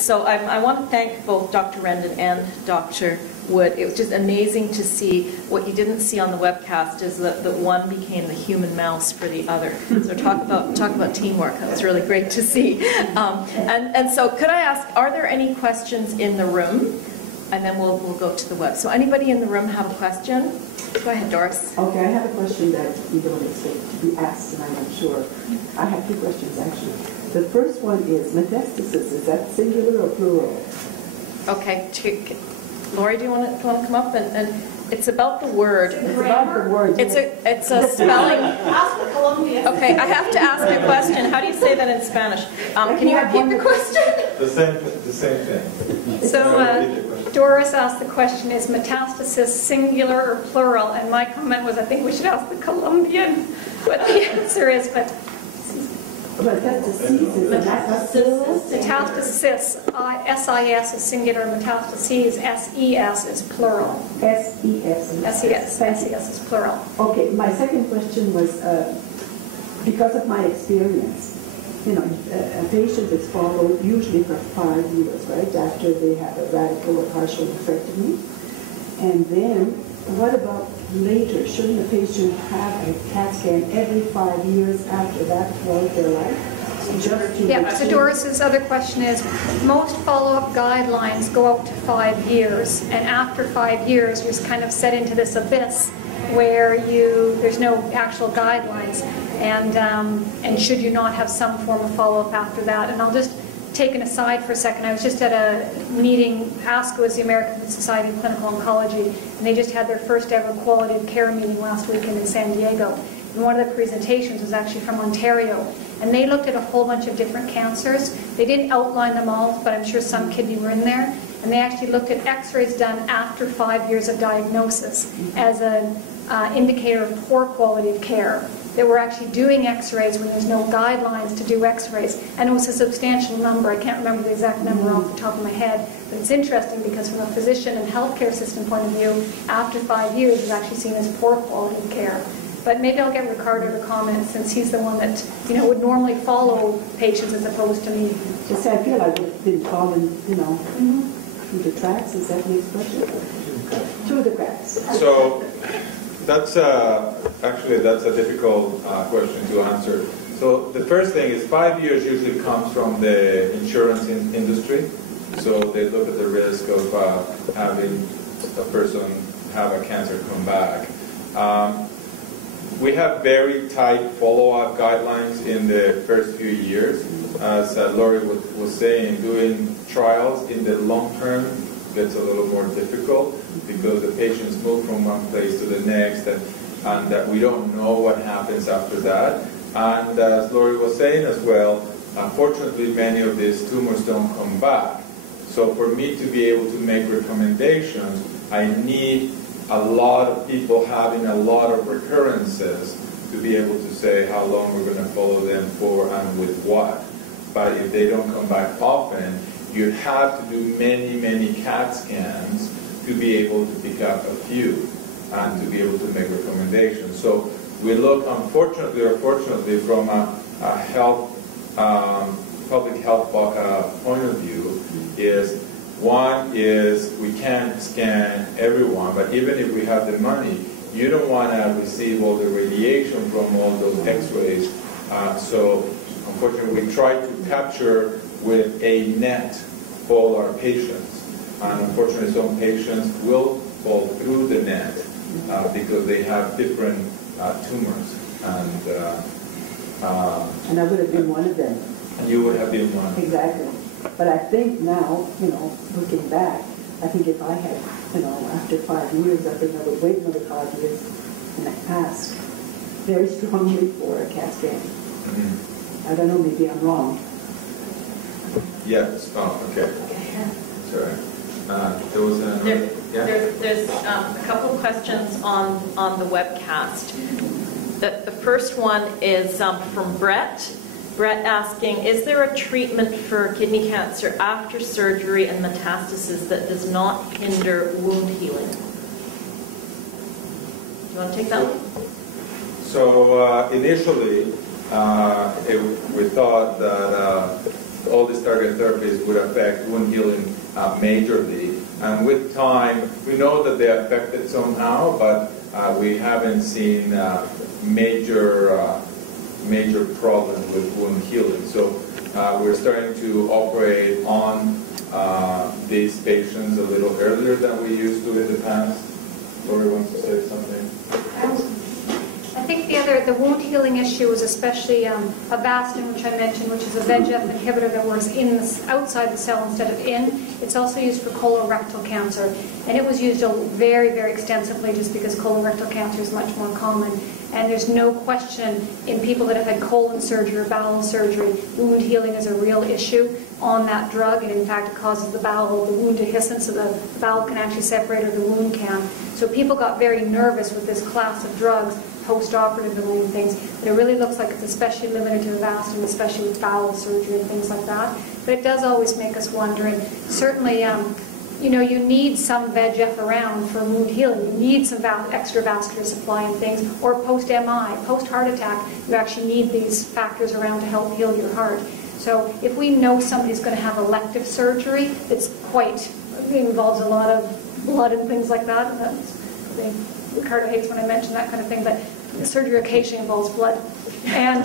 So I want to thank both Dr. Rendon and Dr. Wood. It was just amazing to see. What you didn't see on the webcast is that one became the human mouse for the other. So talk about teamwork. That was really great to see. And so could I ask, are there any questions in the room? And then we'll go to the web. So anybody in the room have a question? Go ahead, Doris. Okay, I have a question that you don't expect to be asked, and I'm not sure. I have two questions, actually. The first one is metastasis. Is that singular or plural? Okay. Lori, do you want to come up? And it's about the word. It's about the word. It's a spelling. Ask for Colombia. Okay, I have to ask a question. How do you say that in Spanish? Can you repeat the question? The same thing. So Doris asked the question, is metastasis singular or plural? And my comment was, I think we should ask the Colombian what the answer is, but Metastasis. metastasis, S-I-S is singular, metastases, S-E-S is plural. S-E-S. S-E-S is plural. Okay, my second question was, because of my experience, you know, a patient is followed usually for 5 years, right, after they have a radical or partial nephrectomy. And then, what about later? Shouldn't the patient have a CAT scan every 5 years after that throughout their life? Yeah, so Doris's other question is, most follow-up guidelines go out to 5 years, and after 5 years, you're kind of set into this abyss where there's no actual guidelines, and should you not have some form of follow-up after that? And I'll just take an aside for a second. I was just at a meeting. ASCO is the American Society of Clinical Oncology, and they just had their first ever quality of care meeting last weekend in San Diego. And one of the presentations was actually from Ontario, and they looked at a whole bunch of different cancers. They didn't outline them all, but I'm sure some kidney were in there. And they actually looked at x-rays done after 5 years of diagnosis as an indicator of poor quality of care. They were actually doing x-rays when there's no guidelines to do x-rays, and it was a substantial number. I can't remember the exact number off the top of my head, but it's interesting because from a physician and healthcare system point of view, after 5 years is actually seen as poor quality of care. But maybe I'll get Ricardo to comment, since he's the one that would normally follow patients as opposed to me. Just I feel like we've been falling, through the cracks. Is that the expression? Through the cracks. So that's a difficult question to answer. So the first thing is 5 years usually comes from the insurance industry. So they look at the risk of having a person have a cancer come back. We have very tight follow-up guidelines in the first few years. As Lori was saying, doing trials in the long term gets a little more difficult because the patients move from one place to the next, and that we don't know what happens after that. And as Lori was saying as well, unfortunately many of these tumors don't come back. So for me to be able to make recommendations, I need a lot of people having a lot of recurrences to be able to say how long we're going to follow them for and with what. But if they don't come back often, you'd have to do many CAT scans to be able to pick up a few and to be able to make recommendations. So we look, unfortunately or fortunately, from a health, public health point of view, is one is we can't scan everyone, but even if we have the money, you don't want to receive all the radiation from all those x-rays. So unfortunately we try to capture with a net all our patients. And unfortunately some patients will fall through the net because they have different tumors. And I would have been one of them. And you would have been one. Exactly. But I think now, looking back, I think if I had, after 5 years, I think I would wait another 5 years and ask very strongly for a CAT scan. I don't know, maybe I'm wrong. Yes. Oh, okay. Sorry. There was another. There's a couple of questions on the webcast. The first one is from Brett. Brett asking, is there a treatment for kidney cancer after surgery and metastasis that does not hinder wound healing? Do you want to take that one? So initially, we thought that all these targeted therapies would affect wound healing majorly. And with time, we know that they affect it somehow, but we haven't seen major problems with wound healing. So we're starting to operate on these patients a little earlier than we used to in the past. Lori wants to say something. I think the wound healing issue is especially Avastin, which I mentioned, which is a VEGF inhibitor that works outside the cell instead of in. It's also used for colorectal cancer, and it was used very, very extensively just because colorectal cancer is much more common. And there's no question in people that have had colon surgery or bowel surgery, wound healing is a real issue on that drug, and in fact it causes the wound to hissen, so the bowel can actually separate or the wound can. So people got very nervous with this class of drugs post-operatively and things, but it really looks like it's especially limited to Avastin, especially with bowel surgery and things like that. But it does always make us wonder, and certainly you need some VEGF around for wound healing. You need some extravascular supply and things, or post-MI, post-heart attack, you actually need these factors around to help heal your heart. So if we know somebody's going to have elective surgery, it involves a lot of blood and things like that. Ricardo hates when I mention that kind of thing, but the surgery occasionally involves blood. And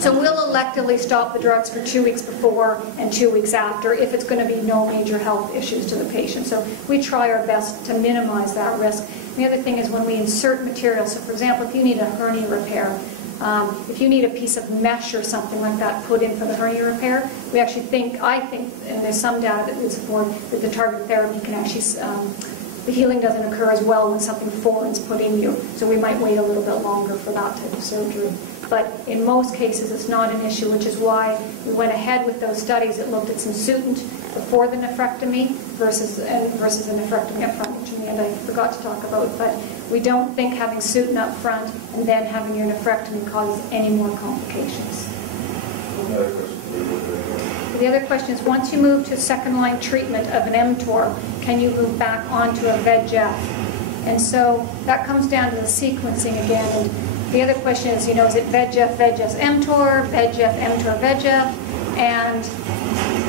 so we'll electively stop the drugs for 2 weeks before and 2 weeks after if it's going to be no major health issues to the patient. So we try our best to minimize that risk. The other thing is when we insert material, so for example, if you need a hernia repair, if you need a piece of mesh or something like that put in for the hernia repair, we actually I think, and there's some data that would support that the targeted therapy can actually, the healing doesn't occur as well when something foreign's put in you. So we might wait a little bit longer for that type of surgery. But in most cases, it's not an issue, which is why we went ahead with those studies that looked at some suitant before the nephrectomy versus a nephrectomy up front, which in the end I forgot to talk about. But we don't think having suitant up front and then having your nephrectomy causes any more complications. The other question is, once you move to second-line treatment of an mTOR, can you move back onto a VEGF? And so that comes down to the sequencing again. And the other question is, is it VEGF, VEGF, mTOR, VEGF, mTOR, VEGF? And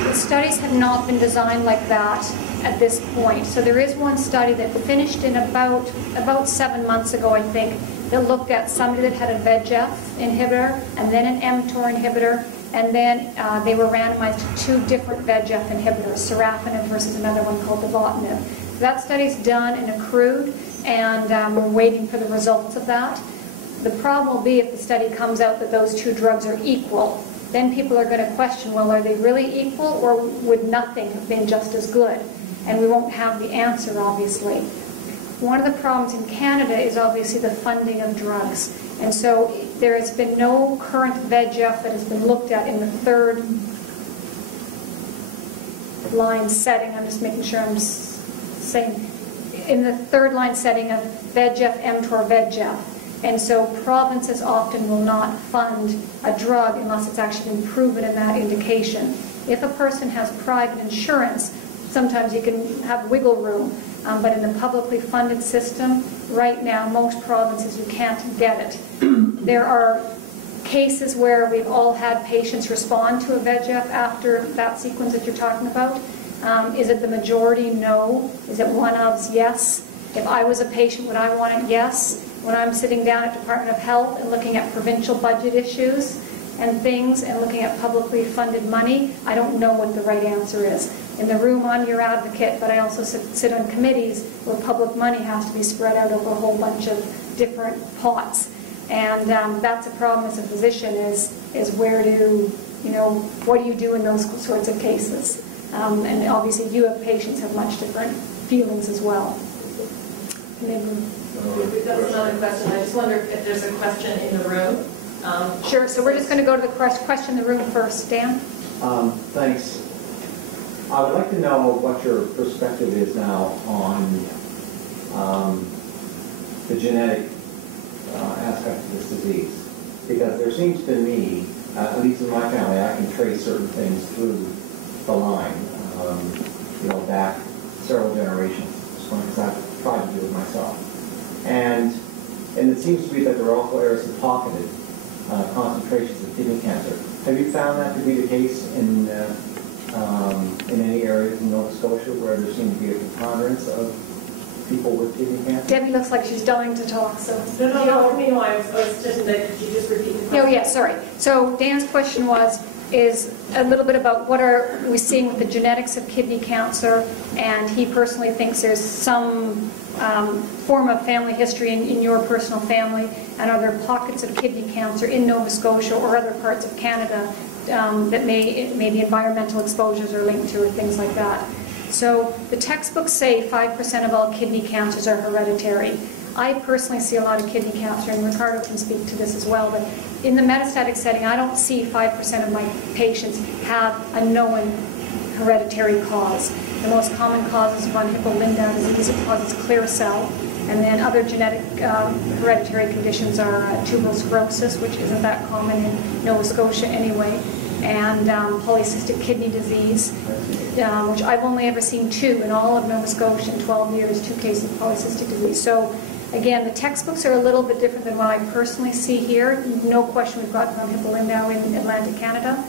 the studies have not been designed like that at this point. So there is one study that finished in about 7 months ago, I think, that looked at somebody that had a VEGF inhibitor and then an mTOR inhibitor. And then they were randomized to 2 different VEGF inhibitors, sorafenib versus another one called nivotinib. So that study's done and accrued, and we're waiting for the results of that. The problem will be if the study comes out that those 2 drugs are equal. Then people are going to question, well, are they really equal, or would nothing have been just as good? And we won't have the answer, obviously. One of the problems in Canada is obviously the funding of drugs. And so there has been no current VEGF that has been looked at in the third line setting. I'm just making sure I'm saying in the third line setting of VEGF, mTOR, VEGF. And so provinces often will not fund a drug unless it's actually been proven in that indication. If a person has private insurance, sometimes you can have wiggle room. But in the publicly funded system, right now, most provinces, you can't get it. There are cases where we've all had patients respond to a VEGF after that sequence that you're talking about. Is it the majority? No. Is it one of's? Yes. If I was a patient, would I want it? Yes. When I'm sitting down at Department of Health and looking at provincial budget issues and things and looking at publicly funded money, I don't know what the right answer is. In the room, I'm your advocate, but I also sit on committees where public money has to be spread out over a whole bunch of different pots. And that's a problem as a physician is where do, what do you do in those sorts of cases? And obviously you have patients have much different feelings as well. That's another question. I just wonder if there's a question in the room. Sure, so we're just going to go to the question in the room first. Dan? Thanks. I would like to know what your perspective is now on the genetic aspect of this disease. Because there seems to me, at least in my family, I can trace certain things through the line, back several generations, because I've tried to do it myself. And it seems to be that there are also areas of pocketed concentrations of kidney cancer Have you found that to be the case in any areas in Nova Scotia where there seems to be a preponderance of people with kidney cancer? Debbie looks like she's dying to talk, so. No, for me, no, I was just, could you just repeat the question? Oh, yeah, sorry. So Dan's question is a little bit about what are we seeing with the genetics of kidney cancer, and he personally thinks there's some form of family history in your personal family, and are there pockets of kidney cancer in Nova Scotia or other parts of Canada that maybe environmental exposures are linked to, or things like that. So the textbooks say 5% of all kidney cancers are hereditary. I personally see a lot of kidney cancer, and Ricardo can speak to this as well, but in the metastatic setting, I don't see 5% of my patients have a known hereditary cause. The most common causes of von Hippel-Lindau disease, it causes clear cell, and then other genetic hereditary conditions are tuberous sclerosis, which isn't that common in Nova Scotia anyway, and polycystic kidney disease, which I've only ever seen 2 in all of Nova Scotia in 12 years, 2 cases of polycystic disease. So again, the textbooks are a little bit different than what I personally see here. No question we've got von Hippel-Lindau in Atlantic Canada.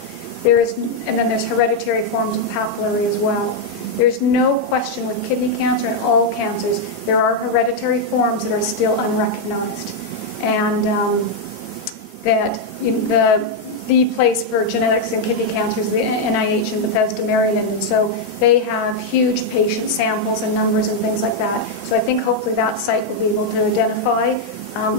And then there's hereditary forms of papillary as well. There's no question with kidney cancer and all cancers, there are hereditary forms that are still unrecognized. And that the place for genetics in kidney cancer is the NIH in Bethesda, Maryland, and so they have huge patient samples and numbers and things like that. So I think hopefully that site will be able to identify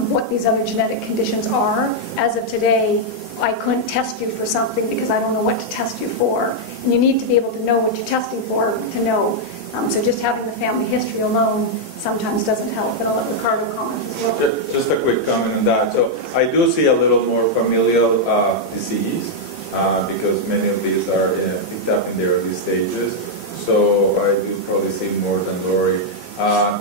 what these other genetic conditions are. As of today, I couldn't test you for something because I don't know what to test you for. And you need to be able to know what you're testing for to know. So just having the family history alone sometimes doesn't help. And I'll let Ricardo comment as well. Just a quick comment on that. So I do see a little more familial disease because many of these are picked up in the early stages. So I do probably see more than Lori.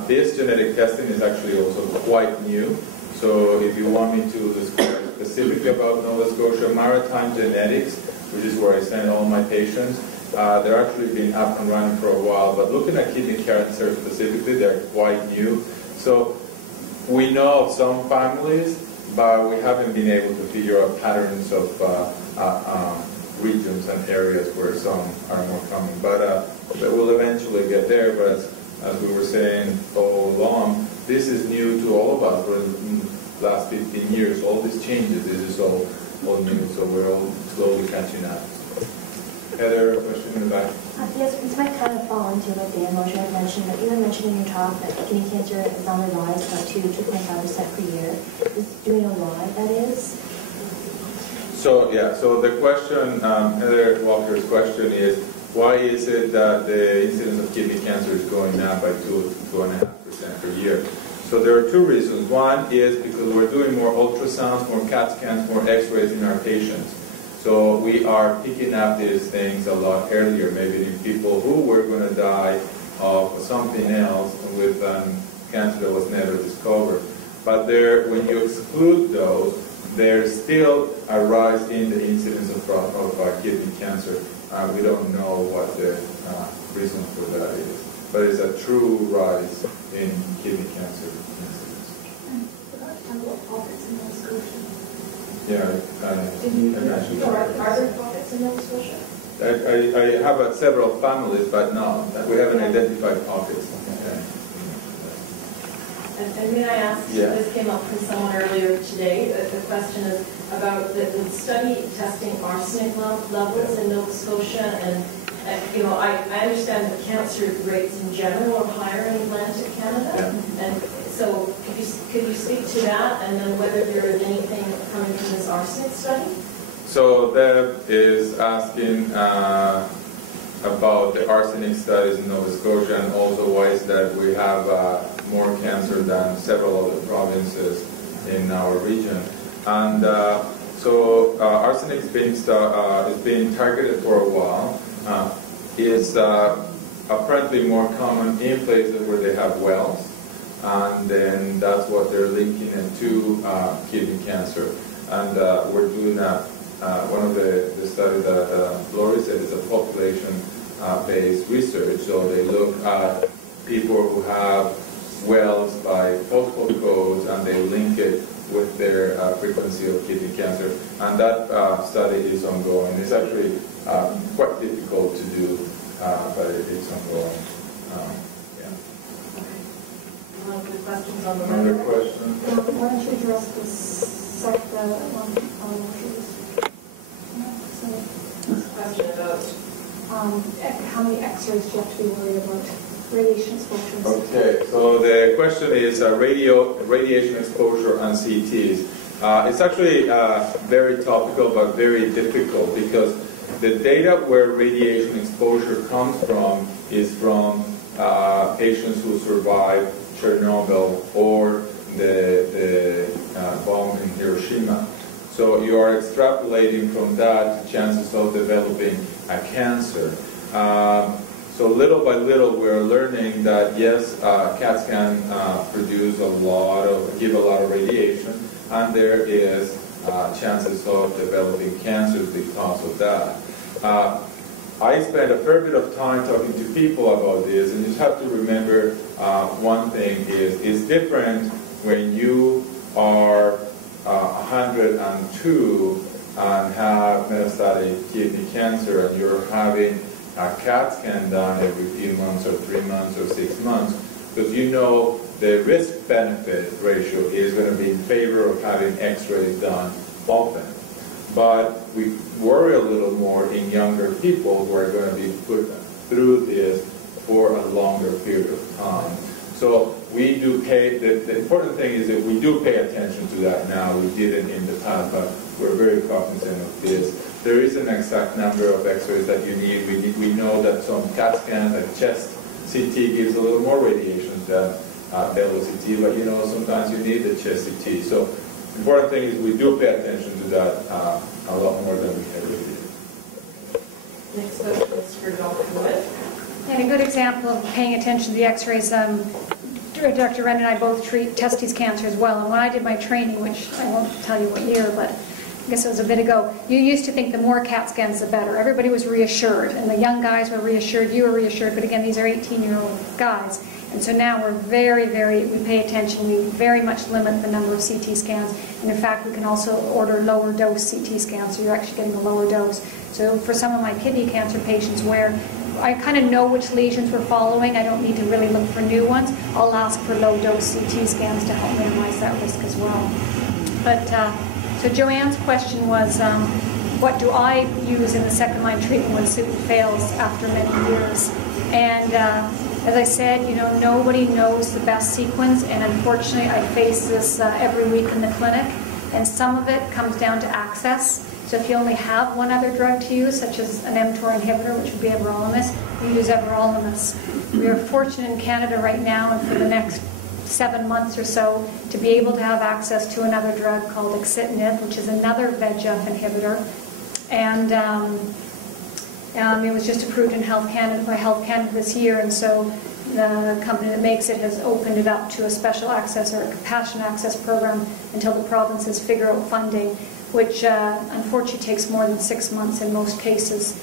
This genetic testing is actually also quite new. So if you want me to describe specifically about Nova Scotia, Maritime Genetics, which is where I send all my patients, they're actually been up and running for a while, but looking at kidney cancer specifically, they're quite new. So we know of some families, but we haven't been able to figure out patterns of regions and areas where some are more common. But we'll eventually get there. But as we were saying all along, this is new to all of us. For the last 15 years, all these changes, this is all new, so we're all slowly catching up. Heather, a question in the back? Yes, this might kind of fall into what Dan Mosher mentioned, but you had mentioned in your talk that kidney cancer is on the rise about 2.5% per year. Do we know why that is? So, yeah, so the question, Heather Walker's question is, why is it that the incidence of kidney cancer is going up by 2.5% per year? So there are 2 reasons. One is because we're doing more ultrasounds, more CAT scans, more x-rays in our patients. So we are picking up these things a lot earlier, maybe in people who were going to die of something else with cancer that was never discovered. But when you exclude those, there's still a rise in the incidence of kidney cancer. We don't know what the reason for that is, but it's a true rise in kidney cancer incidence. Yeah, are there pockets in Nova Scotia? I have several families, but no, we haven't identified pockets. Okay. And may I ask, this came up from someone earlier today, the question is about the study testing arsenic levels in Nova Scotia, and I understand that cancer rates in general are higher in Atlantic Canada, and so could you speak to that, and then whether there is anything coming from this arsenic study? So Deb is asking about the arsenic studies in Nova Scotia, and also why is that we have more cancer than several other provinces in our region. And so arsenic is being targeted for a while. Is apparently more common in places where they have wells, and then that's what they're linking it to kidney cancer. And we're doing one of the studies that Lori said is a population-based research. So they look at people who have wells by postcode codes, and they link it with their frequency of kidney cancer. And that study is ongoing. It's actually quite difficult to do, but it's ongoing. Good questions on the Another question? Why don't you address this second one? question about How many X-rays do you have to be worried about? Radiation exposure. Okay, so the question is radiation exposure on CTs. It's actually very topical but very difficult because the data where radiation exposure comes from is from patients who survived Chernobyl or the bomb in Hiroshima. So you are extrapolating from that chances of developing a cancer. So little by little, we're learning that yes, CAT scan give a lot of radiation, and there is chances of developing cancers because of that. I spent a fair bit of time talking to people about this, and you just have to remember one thing is it's different when you are 102 and have metastatic kidney cancer and you're having a CAT scan done every few months or 3 months or 6 months, because you know the risk-benefit ratio is going to be in favor of having X-rays done often. But we worry a little more in younger people who are going to be put through this for a longer period of time. So we do pay, the important thing is that we do pay attention to that now. We didn't in the past, but we're very cognizant of this. There is an exact number of X-rays that you need. We know that some CAT scans and chest CT gives a little more radiation than bellow CT, but you know sometimes you need the chest CT. So the important thing is we do pay attention to that a lot more than we ever did. Next question is for Dr. Wood. And a good example of paying attention to the X-rays, Dr. Rendon and I both treat testes cancer as well. And when I did my training, which I won't tell you what year, but I guess it was a bit ago, you used to think the more CAT scans, the better. Everybody was reassured, and the young guys were reassured, you were reassured, but again, these are 18-year-old guys. And so now we're we pay attention, we very much limit the number of CT scans, and in fact, we can also order lower dose CT scans, so you're actually getting a lower dose. So for some of my kidney cancer patients where I kind of know which lesions we're following, I don't need to really look for new ones, I'll ask for low-dose CT scans to help minimize that risk as well. But so Joanne's question was, what do I use in the second-line treatment when Sutent fails after many years? And as I said, you know, nobody knows the best sequence, and unfortunately I face this every week in the clinic, and some of it comes down to access. So if you only have one other drug to use, such as an mTOR inhibitor, which would be everolimus, you use everolimus. We are fortunate in Canada right now, and for the next 7 months or so, to be able to have access to another drug called axitinib, which is another VEGF inhibitor. And it was just approved in by Health Canada this year, and so the company that makes it has opened it up to a special access or a compassionate access program until the provinces figure out funding, which unfortunately takes more than 6 months in most cases,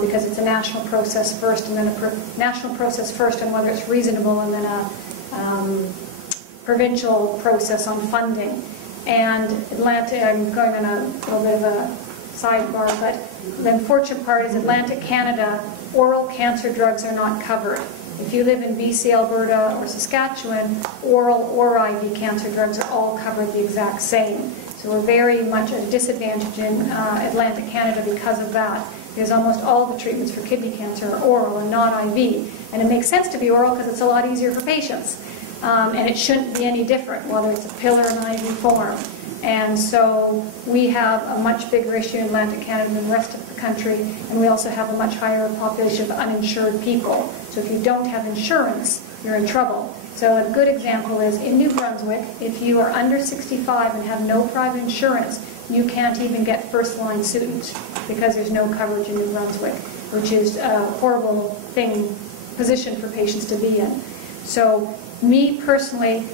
because it's a national process first, and then national process first on whether it's reasonable, and then a provincial process on funding. And Atlantic, I'm going on a little bit of a sidebar, but the unfortunate part is Atlantic Canada, oral cancer drugs are not covered. If you live in BC, Alberta, or Saskatchewan, oral or IV cancer drugs are all covered the exact same. So we're very much at a disadvantage in Atlantic Canada because of that, because almost all the treatments for kidney cancer are oral and not IV. And it makes sense to be oral because it's a lot easier for patients. And it shouldn't be any different, whether it's a pill or an IV form. And so we have a much bigger issue in Atlantic Canada than the rest of the country, and we also have a much higher population of uninsured people. So if you don't have insurance, you're in trouble. So a good example is in New Brunswick, if you are under 65 and have no private insurance, you can't even get first-line Sutent because there's no coverage in New Brunswick, which is a horrible position for patients to be in. So me personally,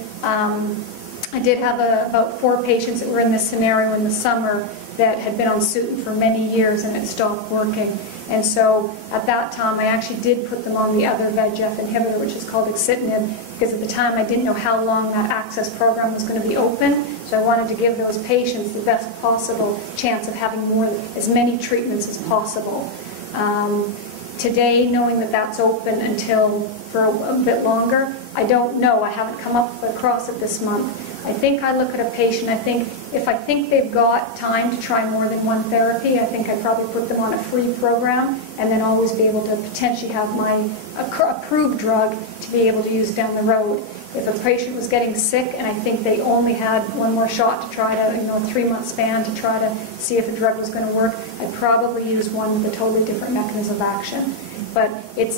I did have about 4 patients that were in this scenario in the summer that had been on Sutin for many years and it stopped working. And so at that time, I actually did put them on the other VEGF inhibitor, which is called axitinib, because at the time I didn't know how long that access program was going to be open. So I wanted to give those patients the best possible chance of having as many treatments as possible. Today, knowing that that's open until for a bit longer, I don't know. I haven't come across it this month. I think I look at a patient, if I think they've got time to try more than one therapy, I think I'd probably put them on a free program and then always be able to potentially have my approved drug to be able to use down the road. If a patient was getting sick and I think they only had one more shot to try to, a 3-month span to try to see if the drug was going to work, I'd probably use one with a totally different mechanism of action. But it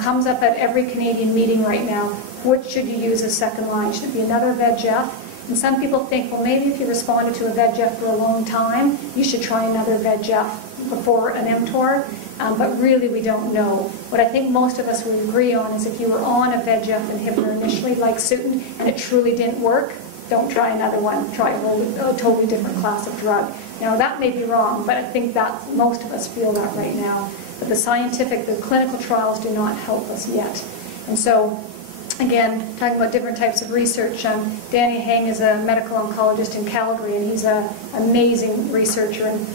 comes up at every Canadian meeting right now. Which should you use as second line? Should it be another VEGF? And some people think, well, maybe if you responded to a VEGF for a long time, you should try another VEGF before an mTOR. But really, we don't know. What I think most of us would agree on is if you were on a VEGF inhibitor initially, like Sutin, and it truly didn't work, don't try another one. Try a totally different class of drug. Now, that may be wrong, but I think that most of us feel that right now. But the clinical trials do not help us yet. And so, again, talking about different types of research, Danny Heng is a medical oncologist in Calgary, and he's an amazing researcher and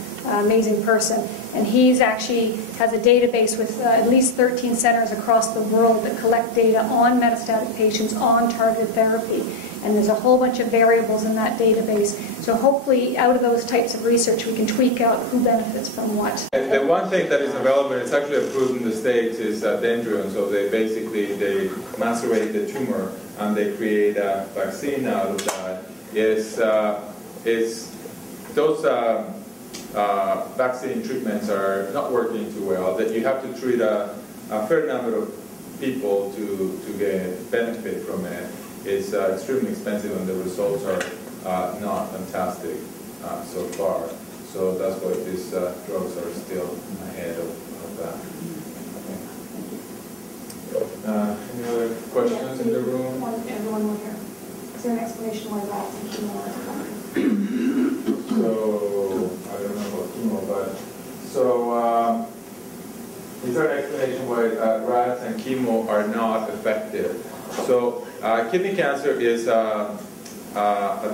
amazing person. And he's actually has a database with at least 13 centers across the world that collect data on metastatic patients on targeted therapy. And there's a whole bunch of variables in that database. So hopefully, out of those types of research, we can tweak out who benefits from what. And the one thing that is available, it's actually approved in the States, is Rendon. So they macerate the tumor and they create a vaccine out of that. Those vaccine treatments are not working too well. That you have to treat a fair number of people to get benefit from it. It's extremely expensive and the results are not fantastic so far. So that's why these drugs are still ahead of that. Any other questions in the room? Everyone will hear. Is there an explanation why rats and chemo are different? So, I don't know about chemo, but so is there an explanation why rats and chemo are not effective? So kidney cancer is a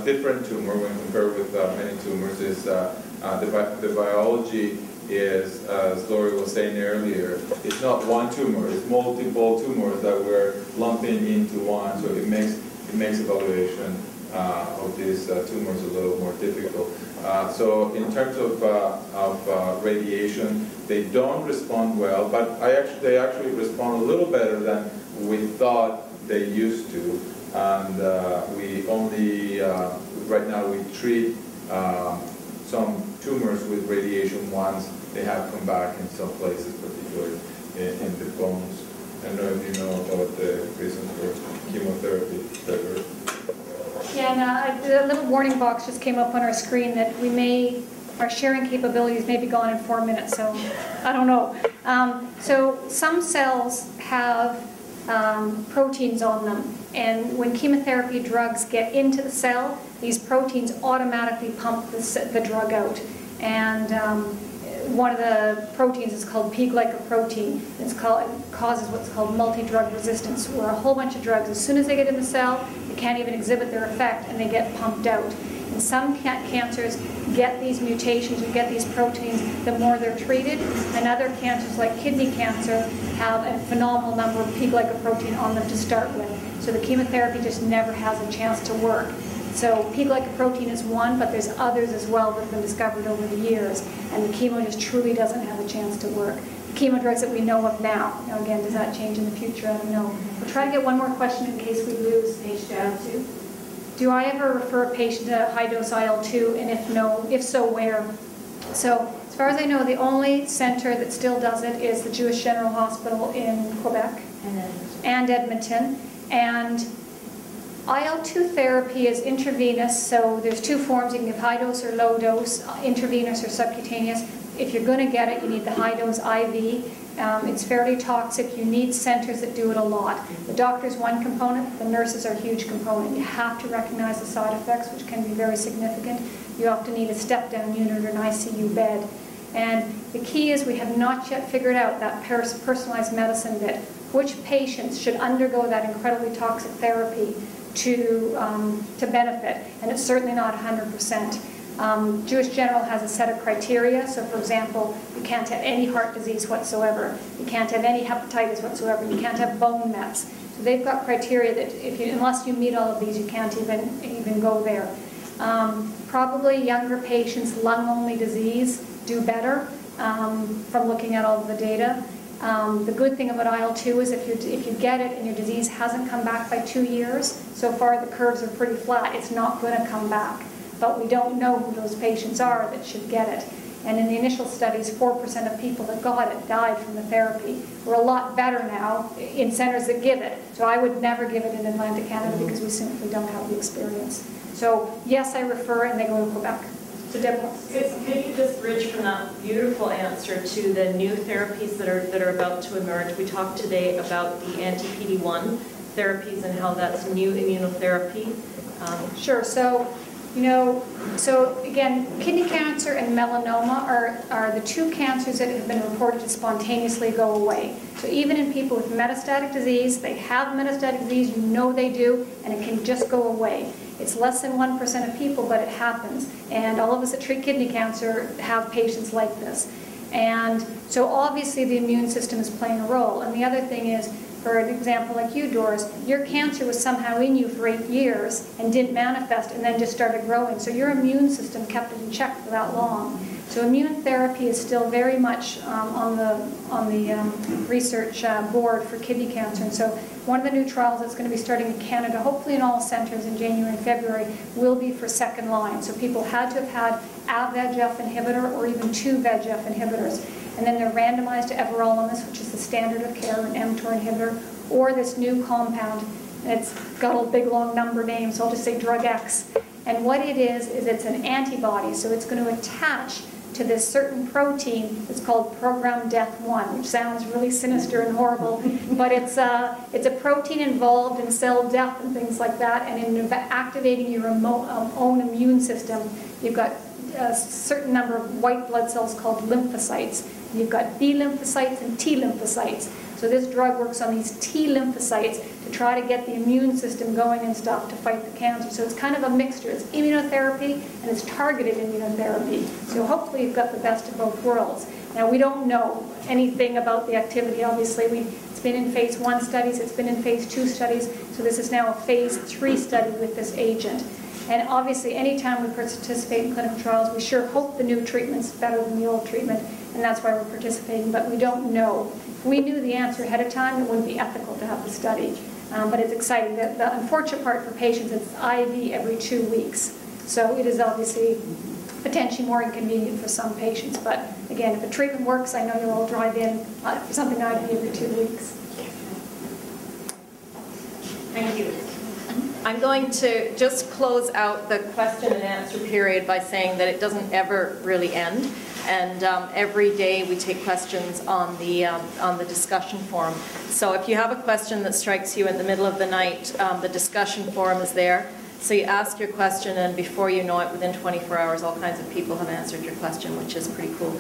different tumor when compared with many tumors. The biology is, as Lori was saying earlier, it's not one tumor, it's multiple tumors that we're lumping into one, so it makes evaluation of these tumors a little more difficult. So in terms of radiation, they don't respond well, but they actually respond a little better than we thought they used to. And we only, right now we treat some tumors with radiation once they have come back in some places, particularly in the bones. I don't know if you know about the reasons for chemotherapy. Yeah, and a little warning box just came up on our screen that our sharing capabilities may be gone in 4 minutes, so I don't know. So some cells have proteins on them, and when chemotherapy drugs get into the cell, these proteins automatically pump the drug out. And one of the proteins is called P-glycoprotein. It causes what's called multidrug resistance, where a whole bunch of drugs, as soon as they get in the cell, they can't even exhibit their effect, and they get pumped out. And some cancers get these mutations or get these proteins the more they're treated, and other cancers like kidney cancer have a phenomenal number of P-glycoprotein on them to start with. So the chemotherapy just never has a chance to work. So P-glycoprotein is one, but there's others as well that have been discovered over the years, and the chemo just truly doesn't have a chance to work. The chemo drugs that we know of now, again, does that change in the future? I don't know. We'll try to get one more question in case we lose page IL-2. Do I ever refer a patient to high-dose IL-2, and if no, if so, where? So as far as I know, the only center that still does it is the Jewish General Hospital in Quebec and Edmonton. And IL-2 therapy is intravenous, so there's two forms. You can give high dose or low dose, intravenous or subcutaneous. If you're going to get it, you need the high dose IV. It's fairly toxic. You need centers that do it a lot. The doctor's one component, the nurses are a huge component. You have to recognize the side effects, which can be very significant. You often need a step-down unit or an ICU bed. And the key is we have not yet figured out that personalized medicine bit. Which patients should undergo that incredibly toxic therapy to benefit? And it's certainly not 100%. Jewish General has a set of criteria. So, for example, you can't have any heart disease whatsoever. You can't have any hepatitis whatsoever. You can't have bone mets. So they've got criteria that unless you meet all of these, you can't even go there. Probably younger patients, lung-only disease, do better from looking at all of the data. The good thing about IL-2 is if you get it and your disease hasn't come back by 2 years, so far the curves are pretty flat, it's not going to come back. But we don't know who those patients are that should get it. And in the initial studies, 4% of people that got it died from the therapy. We're a lot better now in centers that give it. So I would never give it in Atlantic Canada because we simply don't have the experience. So yes, I refer and they go to Quebec. So Deborah. Could you just bridge from that beautiful answer to the new therapies that are about to emerge? We talked today about the anti-PD-1 therapies and how that's new immunotherapy. Sure. So, so again, kidney cancer and melanoma are the two cancers that have been reported to spontaneously go away. So even in people with metastatic disease, they have metastatic disease, you know they do, and it can just go away. It's less than 1% of people, but it happens. And all of us that treat kidney cancer have patients like this. And so obviously the immune system is playing a role. And the other thing is, for an example like you, Doris, your cancer was somehow in you for 8 years and didn't manifest and then just started growing. So your immune system kept it in check for that long. So immune therapy is still very much on the research board for kidney cancer. And so one of the new trials that's going to be starting in Canada, hopefully in all centers in January and February, will be for second line. So people had to have had a VEGF inhibitor or even 2 VEGF inhibitors. And then they're randomized to everolimus, which is the standard of care, an mTOR inhibitor, or this new compound. And it's got a big long number name, so I'll just say drug X. And what it is it's an antibody, so it's going to attach to this certain protein that's called program death 1, which sounds really sinister and horrible, but it's a protein involved in cell death and things like that, and in activating your own immune system, you've got a certain number of white blood cells called lymphocytes. You've got B lymphocytes and T lymphocytes. So this drug works on these T lymphocytes to try to get the immune system going and stuff to fight the cancer. So it's kind of a mixture. It's immunotherapy and it's targeted immunotherapy. So hopefully you've got the best of both worlds. Now we don't know anything about the activity, obviously. It's been in phase 1 studies, it's been in phase 2 studies, so this is now a phase 3 study with this agent. And obviously anytime we participate in clinical trials, we sure hope the new treatment's better than the old treatment, and that's why we're participating, but we don't know. If we knew the answer ahead of time, it wouldn't be ethical to have the study. But it's exciting. The unfortunate part for patients is it's IV every 2 weeks. So it is obviously potentially more inconvenient for some patients. But again, if the treatment works, I know you'll all drive in for something IV every 2 weeks. Thank you. I'm going to just close out the question and answer period by saying that it doesn't ever really end. And every day we take questions on the discussion forum. So if you have a question that strikes you in the middle of the night, the discussion forum is there. So you ask your question, and before you know it, within 24 hours, all kinds of people have answered your question, which is pretty cool.